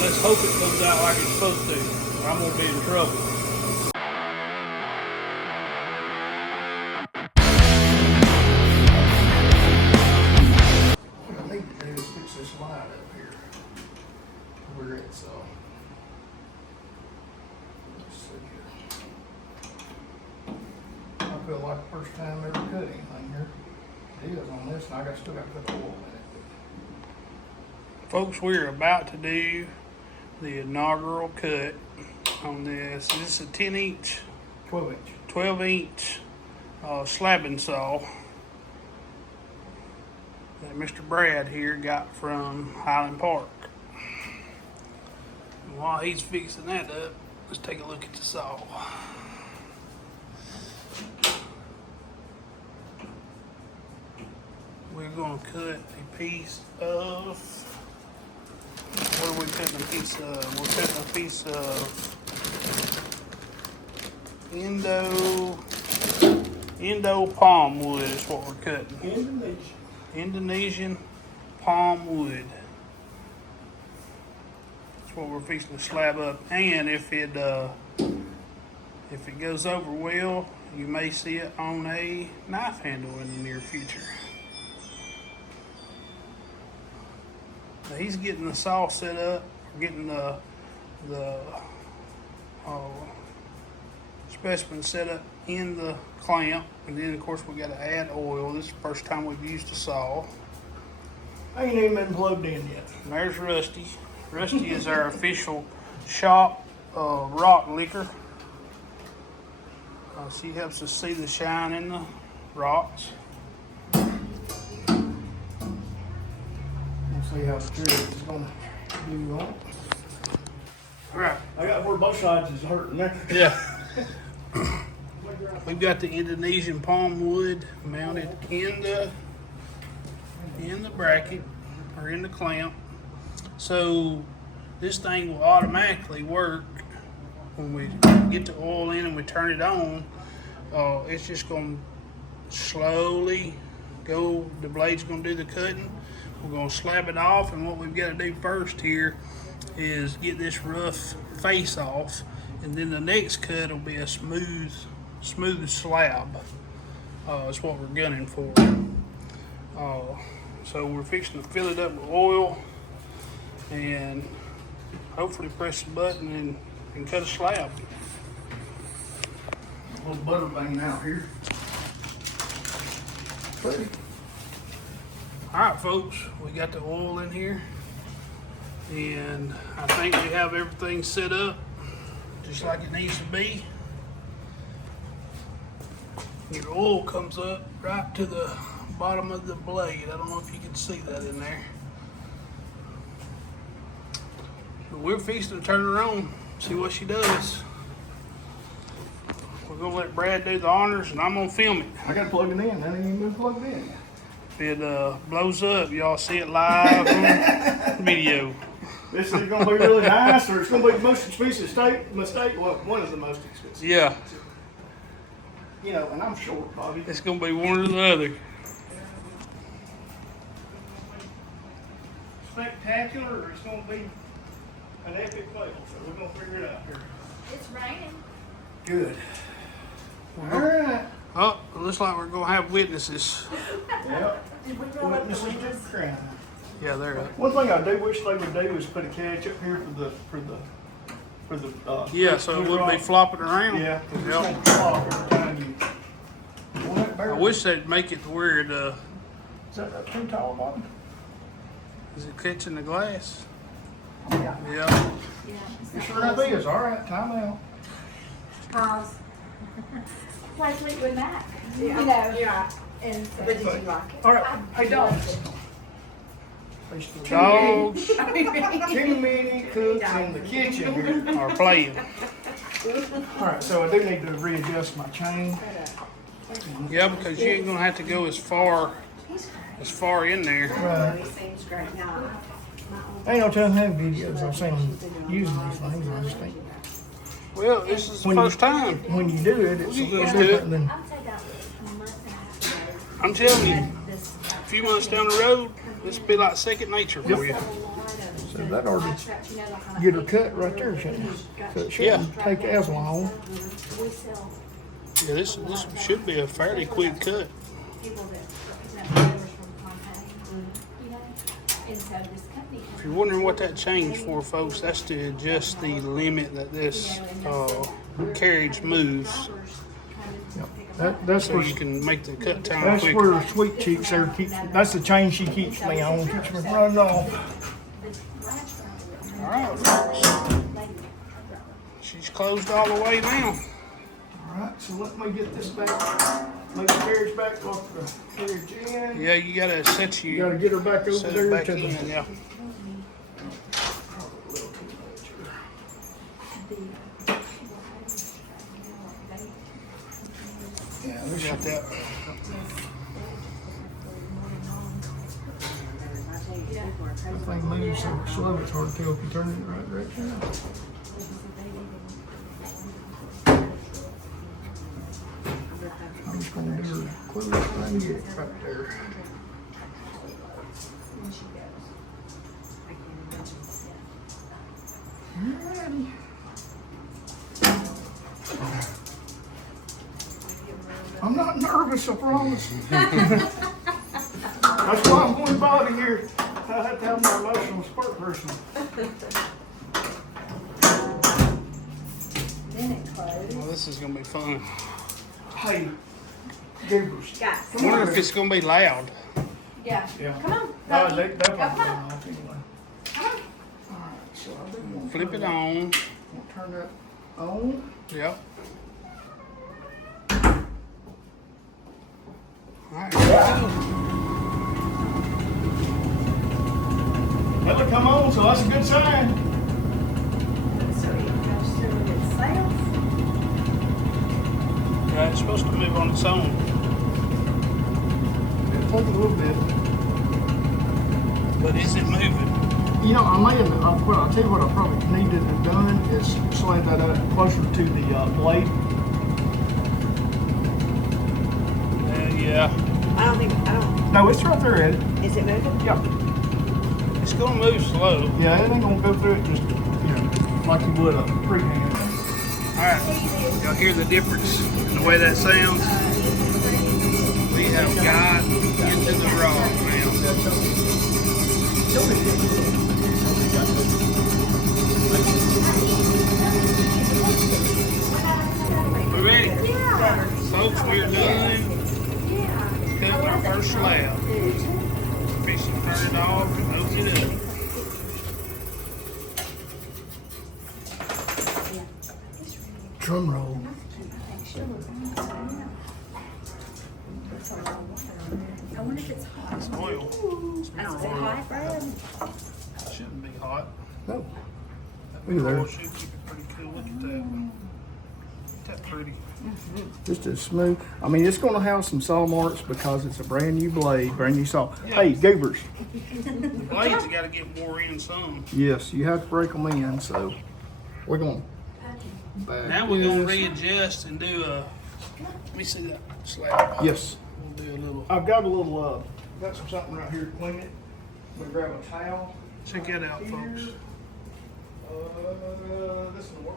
let's hope it comes out like it's supposed to, or I'm gonna be in trouble. What I need to do is fix this light up here where it's let's see here. I feel like the first time I ever cut anything here. It is on this, and I still got to put oil in it. Folks, we're about to do the inaugural cut on this. This is a 10-inch, 12-inch slabbing saw that Mr. Brad here got from Highland Park. And while he's fixing that up, let's take a look at the saw. We're going to cut a piece of, what are we cutting a piece of? We're cutting a piece of Indo palm wood is what we're cutting. Indonesian palm wood. That's what we're fixing to slab up. And if it goes over well, you may see it on a knife handle in the near future. Now he's getting the saw set up, getting the specimen set up in the clamp, and then of course we got to add oil. This is the first time we've used a saw. I ain't even been plugged in yet. And there's Rusty. Rusty is our official shop rock licker. She helps us see the shine in the rocks. See how the trigger is going to do on it. All right. I got where both sides is hurting there. Yeah. We've got the Indonesian palm wood mounted in the bracket or in the clamp. So this thing will automatically work when we get the oil in and we turn it on. It's just going to slowly go, the blade's going to do the cutting. We're going to slab it off, and what we've got to do first here is get this rough face off, and then the next cut will be a smooth slab. That's what we're gunning for. So we're fixing to fill it up with oil and hopefully press the button and cut a slab. A little butter vein out here. Pretty. All right, folks, we got the oil in here, and I think we have everything set up just like it needs to be. Your oil comes up right to the bottom of the blade. I don't know if you can see that in there. But we're fixing to turn her on, see what she does. We're gonna let Brad do the honors, and I'm gonna film it. I got to plug it in. That ain't even been plugged in yet. If it blows up, y'all see it live on video. This is going to be really nice, or it's going to be the most expensive mistake. Well, one of the most expensive. Yeah. You know, and I'm short, Bobby. It's going to be one or the other. Spectacular, or it's going to be an epic fail. So we're going to figure it out here. It's raining. Good. All right. Oh, it looks like we're going to have witnesses. Yep. Witnesses to the crime. Yeah, they're up. One thing I do wish they would do is put a catch up here for the Yeah, so it wouldn't be flopping around. Yeah. It's Yep. gonna flop every time you. I wish they'd make it to where it, Is that too tall, Bobby? is it catching the glass? Yeah. Yeah. You sure that is? All right, time out. Pause. Like Fleetwood Mac. Yeah. You know. Yeah. And so, But did you like it? All right. Hey, dogs. Dogs Too many cooks in the kitchen here. are playing. All right, so I do need to readjust my chain. Yeah, because you ain't going to have to go as far in there. Right. It seems great now. Ain't no telling how many videos I've seen them using these things. I just think Well, this is the first time. when you do it, it's a little Let's do it. different than. I'll take out a month and a half ago. I'm telling you, This a few months down the road, this will be like second nature for you. So So that ought to get her cut right there, shouldn't it? So it shouldn't take as long. We sell Yeah, this should be a fairly quick cut. people that represent growers from Pompeii, you know? And so this company. If you're wondering what that changed for, folks, that's to adjust the limit that this carriage moves, That's so where you can make the cut time that's quicker. where Sweet Cheeks there keeps. That's the chain she keeps me on. Keeps me running off. All right, folks. She's closed all the way now. All right, so let me get this back. Make the carriage back off the carriage in. Yeah, you gotta set You gotta get her back over set there it back to in. the. Yeah. Yeah, We got that. That thing moves so slow, it's hard to tell if you turn it in the right direction. I'm just gonna do her close and get it right there. Alrighty. I'm not nervous, I promise. That's why I'm going to body here. I have to have my emotional support person. Then it closed. Well, this is gonna be fun. Hey, Goobers. Guys, I wonder if it's gonna be loud. yeah. Yeah. Come on. They probably Come on. off anyway. Come on. Alright, so I do want to Flip it on. We'll turn that on. Yep. All right. That'll come on, so that's a good sign. So it goes through itself. Yeah, it's supposed to move on its own. It'll take a little bit. But is it moving? You know, I may have, well, I'll tell you what I probably needed to have done is slide that up closer to the blade. Yeah. I don't, No, it's right there, Ed. is it moving? Yeah. It's gonna move slow. Yeah, it ain't gonna go through it just, you know, like you would a freehand. All right. Y'all hear the difference in the way that sounds? We have got into the rock now. We ready? Folks, we're done. Cut our first slab. Fish and turn it off and open it up. Drum roll. I wonder if it's hot. It's oil. Is it hot, Brad? It shouldn't be hot. No. That Look at oil that. should keep it pretty cool. Look at that. Isn't that pretty? Just as smooth. I mean, it's gonna have some saw marks because it's a brand new blade, brand new saw. Yeah. Hey, Goobers. The blades have got to get wore in some. Yes, you have to break them in, so we're gonna back Now we're gonna this. readjust and do a. Let me see that slab. Yes. We'll do a little. I've got a little, got something right here to clean it. I'm gonna grab a towel. Check that out, folks. This will work.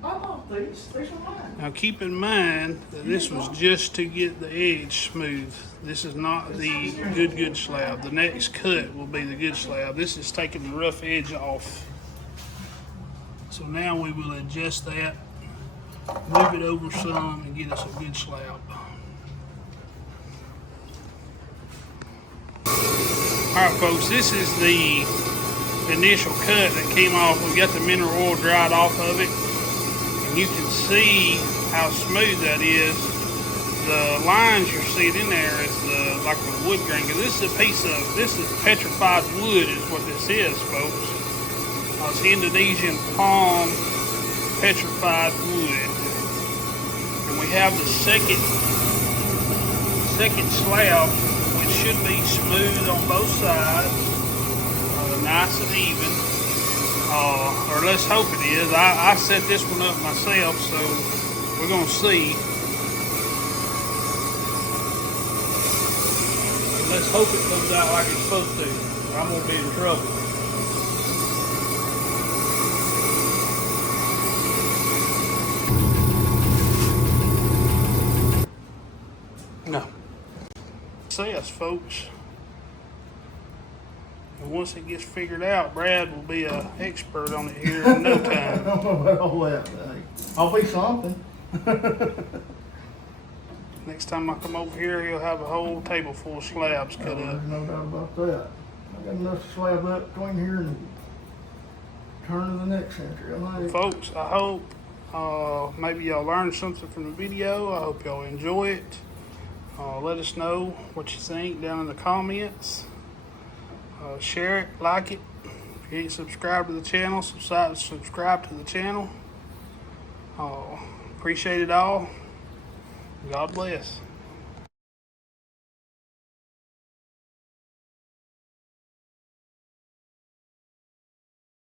I bought these. These are mine. Now keep in mind that this was just to get the edge smooth. This is not the good slab. The next cut will be the good slab. This is taking the rough edge off. So now we will adjust that, move it over some, and get us a good slab. Alright folks, this is the initial cut that came off. We got the mineral oil dried off of it. And you can see how smooth that is. The lines you're seeing in there is like the wood grain. 'Cause this is a piece of, this is petrified wood is what this is, folks. It's Indonesian palm petrified wood. And we have the second slab, which should be smooth on both sides, nice and even. Or let's hope it is. I set this one up myself, so we're gonna see. let's hope it comes out like it's supposed to. Or I'm gonna be in trouble. No. Success, folks. And once it gets figured out, Brad will be an expert on it here in no time. I don't know about all that. I'll be something. Next time I come over here, he'll have a whole table full of slabs cut up. There's no doubt about that. I got enough to slab up between here and turn of the next century. I think. Folks, I hope maybe y'all learned something from the video. I hope y'all enjoy it. Let us know what you think down in the comments. Share it, like it. If you ain't subscribed to the channel, subscribe to the channel. Appreciate it all. God bless.